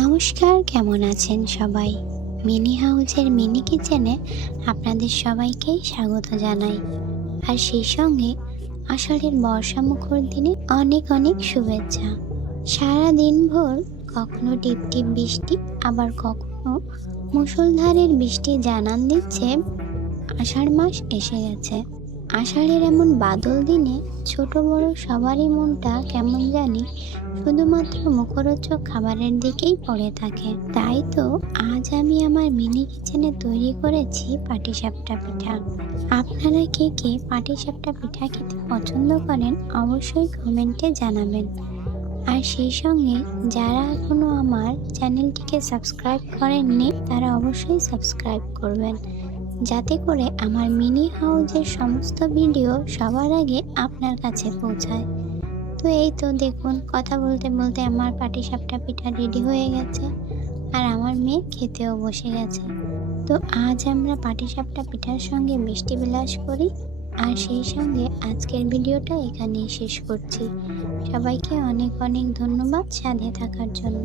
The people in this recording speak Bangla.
নমস্কার, কেমন আছেন সবাই? মিনি হাউজের মিনি কিচেনে আপনাদের সবাইকেই স্বাগত জানাই। আর সেই সঙ্গে আষাঢ়ের বর্ষামুখর দিনে অনেক অনেক শুভেচ্ছা। সারা দিনভর কখনো টিপটিপ বৃষ্টি, আবার কখনো মুষলধারের বৃষ্টি জানান দিচ্ছে আষাঢ় মাস এসে গেছে। আষাঢ়ের এমন বাদল দিনে ছোট বড় সবারই মনটা কেমন জানি শুধুমাত্র মুখরোচক খাবারের দিকেই পড়ে থাকে। তাই তো আজ আমি আমার মিনি কিচেনে তৈরি করেছি পাটিসাপটা পিঠা। আপনারা কে কে পাটিসাপটা পিঠা খেতে পছন্দ করেন অবশ্যই কমেন্টে জানাবেন। আর সেই সঙ্গে যারা এখনো আমার চ্যানেলটিকে সাবস্ক্রাইব করেননি তারা অবশ্যই সাবস্ক্রাইব করবেন, যাতে করে আমার মিনি হাউজের সমস্ত ভিডিও সবার আগে আপনার কাছে পৌঁছায়। তো এই তো দেখুন, কথা বলতে বলতে আমার পাটিসাপটা পিঠা রেডি হয়ে গেছে, আর আমার মেয়ে খেতেও বসে গেছে। তো আজ আমরা পাটিসাপটা পিঠার সঙ্গে মিষ্টি বিলাস করি। আর সেই সঙ্গে আজকের ভিডিওটা এখানেই শেষ করছি। সবাইকে অনেক অনেক ধন্যবাদ সাথে থাকার জন্য।